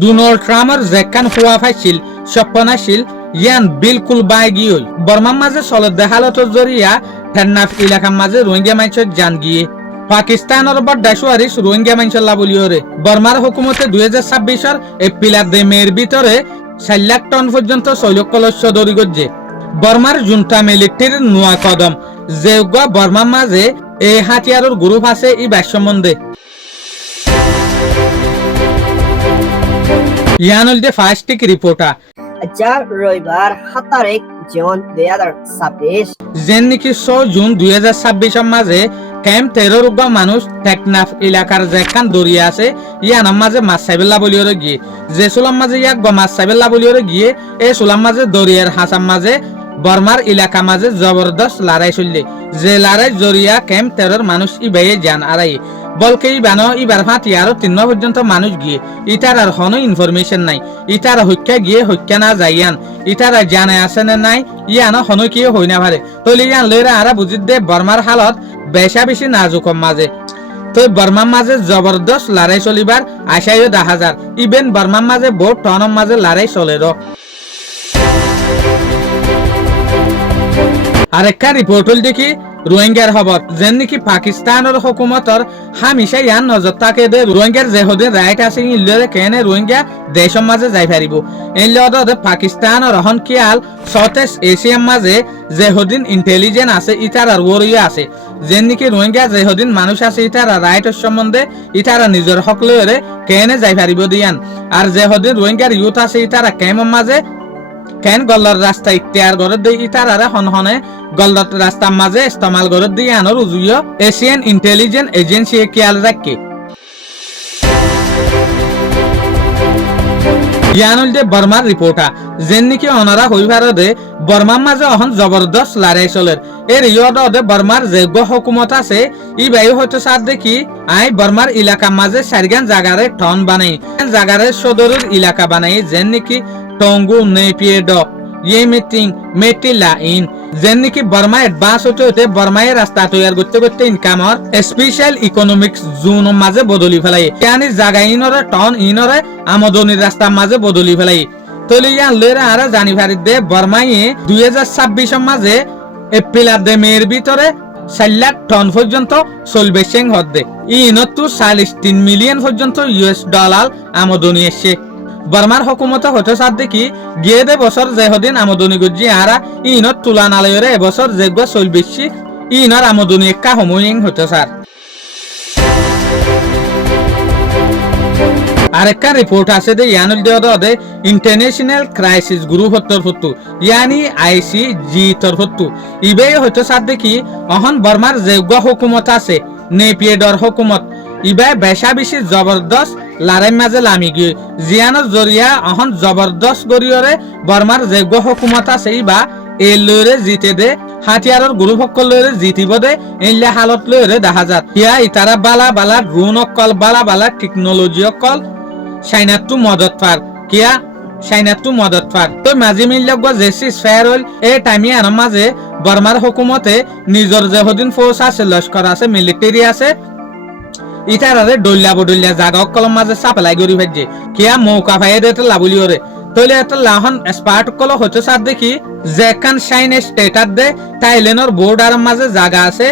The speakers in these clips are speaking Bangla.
ডোনাল্ড ট্রাম্পের যেখান হওয়া ফাইছিল স্বপ্নাশীল ইয়ান বিলকুল বাই গিয়ে বর্মার মাঝে চলত দেখালতর জরিয়া ঠেন্নাফ এলাকার মাঝে রোহিঙ্গা মানুষের জান গিয়ে পাকিস্তানের ওপর দেশওয়ারিস রোহিঙ্গা মানুষের লাবলিয়রে বর্মার হুকুমতে 2026 এপ্রিলের মেয়ের ভিতরে 4 লাখ টন পর্যন্ত শৈলকলস্য দরি গজ্জে বর্মার জুন্টা মিলিটারির নোয়া কদম যে বর্মার মাঝে এই হাতিয়ারের গ্রুপ আছে এই ব্যাস সম্বন্ধে ইয়ানুল দে ফাস্টিক রিপোর্টার রবিবার 7 তারিখ জুন 2026 যেন নাকি 6 জুন 2026 মাঝে ক্যাম্প 13 মানুষ টেকনাফ এলাকার যেখান দরিয়া আছে ইয়ানার মাঝে মাছ সাইবেল্লা বলিওরে গিয়ে যে সুলাম মাঝে ইয়াক মাছ সাইবেল্লা বলিওরে গিয়ে এই সুলাম মাঝে দরিয়ার হাসাম মাঝে বর্মার এলাকা মাঝে জবরদস্ত লড়াই চললে যে লড়াই জরিয়া ক্যাম্প 13 মানুষ ইবাইয়ে যান আড়াই বলকে ইবানো ইবার ফাঁটি আরো 3 পর্যন্ত মানুষ গিয়ে ইটার আর কোনো ইনফরমেশন নাই ইটার হত্যা গিয়ে হত্যা না যাইয়ান ইটার জানে আছে না নাই ইয়ানো কোনো কি হই না পারে তলি ইয়ান লইরা আরা বুঝিত দে বর্মার হালত বেশি নাজুক মাঝে তো বর্মার মাঝে জবরদস্ত লড়াই চলিবার আশাইও 10,000 ইভেন বর্মার মাঝে বহুত টনের মাঝে লড়াই চলে আরেকটা রিপোর্ট হল দেখি রোহিঙ্গার খবর যেন নাকি পাকিস্তানের হুকুমতর হামেশা ইয়ান নজর থাকে দে রোহিঙ্গার যেহদিন রাইট আছে ইল্লরে কেনে রোহিঙ্গা দেশের মাঝে যাই পারিব ইল্লরে পাকিস্তানের রহন কিয়াল সাউথ এশিয়ার মাঝে যেহদিন ইন্টেলিজেন্স আছে ইটার আর ওরিয়া আছে যেন নাকি রোহিঙ্গা যেহদিন মানুষ আছে ইটার রাইটের সম্বন্ধে ইটার নিজের হক লইরে কেনে যাই পারিব দিয়ান আর যেহদিন রোহিঙ্গার ইউথ আছে ইটার কেমন মাঝে কেন গল্লার রাস্তা ইখতিয়ার করে দিয়ে ইটার আরে হনহনে গল্লার রাস্তার মাঝে ইস্তেমাল করে দিয়ে আনোর উজুয় এশিয়ান ইন্টেলিজেন্স এজেন্সি খেয়াল রাখে ইয়ানুল দে বর্মার রিপোর্টার যেন নাকি অনারা হইভারদে বর্মার মাঝে অহন জবরদস্ত লড়াই চলের এর ইয়দে বর্মার যোগ্য হুকুমত আছে ই বায়ু হয়তো সাথ দেখি আই বর্মার এলাকার মাঝে 4 জায়গারে টন বানাই জায়গারে সদরের এলাকা বানাই যেন নাকি টঙ্গু নেপিয়েড ये मीटिंग मेटिला इन যেন নাকি বর্মা এডভান্স হতে বর্মায় রাস্তা তৈরি করতে ইনকামর স্পেশাল ইকোনমিক্স জোন মাঝে বদলি ফেলাই ইয়ানি জায়গা ইনরে টন ইনরে আমদনির রাস্তা মাঝে বদলি ফেলাই তলিয়ান লেরা আর জানি ফারিদ দে বর্মায় 2026 মাঝে এপ্রিল আর মের ভিতরে 4 লাখ টন পর্যন্ত চলবে সেং হদ্দে ইনতো 3 মিলিয়ন পর্যন্ত ইউএস ডলার আমদনি এসে বর্মার হুকুমত হতে সাথ দেখি গিয়ে দে বছর যেহদিন আমদনি গজ্জি আরা ইনত তুলনালয়রে এবছর যেগুলো চল বেশি ইনর আমদনি একা সময় হতে সার আরেকটা রিপোর্ট আছে দে ইয়ানুল দে ইন্টারন্যাশনাল ক্রাইসিস গ্রুপ তরফতু ইয়ানি আইসিজি তরফতু ইবে হতে সাথ দেখি অহন বর্মার যেগুলো হুকুমত আছে নেপিয়েডর হুকুমত ইবাই বেশি জবরদস্ত লড়াই মাঝে লামি গিয়ে জিয়ানোর জরিয়া অহন জবরদস্ত গরিয়রে বর্মার যোগ্য হুকুমত আছে ইবা এই লইরে জিতে দে হাতিয়ারের গ্রুপ সকল লইরে জিতিব দে এইলা হালত লইরে 10,000 ইয়া ইতারা বালা ড্রোন অকল বালা টেকনোলজি অকল সাইনাতু মদত পার কিয়া সাইনাতু মদত পার তো মাঝে মিললগ জেসি স্ফেয়ার হল এই টাইমে আনার মাঝে বর্মার হুকুমতে নিজর যেহদিন ফোর্স আছে লস্কর আছে মিলিটারি আছে ইটারে ডল্লা জাগা কলম মাঝে সাপ্লাই করি ভাজে কিয়া মৌকা ভাইয়ে দে লাবলি ওরে তইলে এটা লাহন স্পার্ট কল হচ্ছে সাথ দেখি যেখান সাইন স্টেটার দে থাইল্যান্ডের বর্ডার মাঝে জায়গা আছে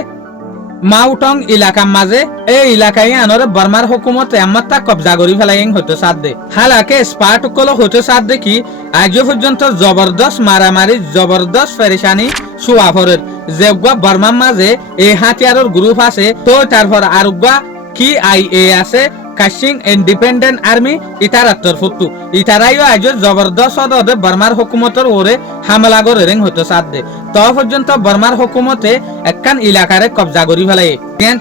মাউটং এলাকার মাঝে এই এলাকায় আনরে বর্মার হুকুমত এমতা কবজা করি ফেলাই হতে সাথ দে হালাকে স্পার্ট কল হতে সাথ দেখি আজও পর্যন্ত জবরদস্ত মারামারি জবরদস্ত পেরেশানি সুয়াফরের যেগুয়া বর্মার মাঝে এই হাতিয়ারের গ্রুপ আছে তো তারপর আরগুয়া কি আইএ আছে কাশিং ইন্ডিপেন্ডেন্ট আর্মি ইতারার তরফতু ইতারাইও আজ জবরদস্ত বর্মার হুকুমতর ওরে হামলা করে রেং হতো সাথ দে তো পর্যন্ত বর্মার হুকুমতে একখান এলাকারে কবজা করি ফেলাই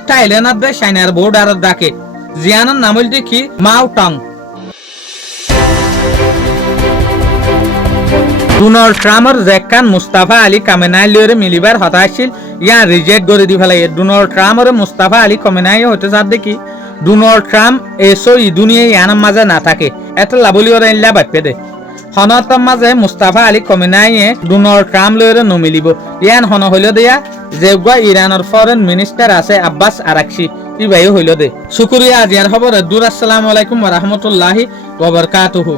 থাইল্যান্ডের দে সাইনার বর্ডারত ডাকে জিয়ানোর নামল দেখি মাউটং ডোনাল্ড ট্রাম্পের যেখান মুস্তাফা আলী কামেনাই লইরে মিলিবার হতা আসছিল ইয়া রিজেক্ট করে দি ফেলাই ডোনাল্ড ট্রাম্পের মুস্তাফা আলী কামেনাই হতে সাথ দেখি ডোনাল্ড ট্রাম্প এসো ই দুনিয়ায় ইয়ানার মাঝে না থাকে এত লাবলি ওরা ইল্লা বাপ্পে দে হনতর মাঝে মুস্তাফা আলী কমিনাইয়ে ডোনাল্ড ট্রাম্প লইরে নমিলিব ইয়ান হন হইল দিয়া যেগুয়া ইরানের ফরেন মিনিস্টার আছে আব্বাস আরাকশি ইবাইও হইল দে শুকুরিয়া আজিয়ার খবর দূর। আসসালামু আলাইকুম ওয়া রাহমাতুল্লাহি ওয়া বারাকাতুহু।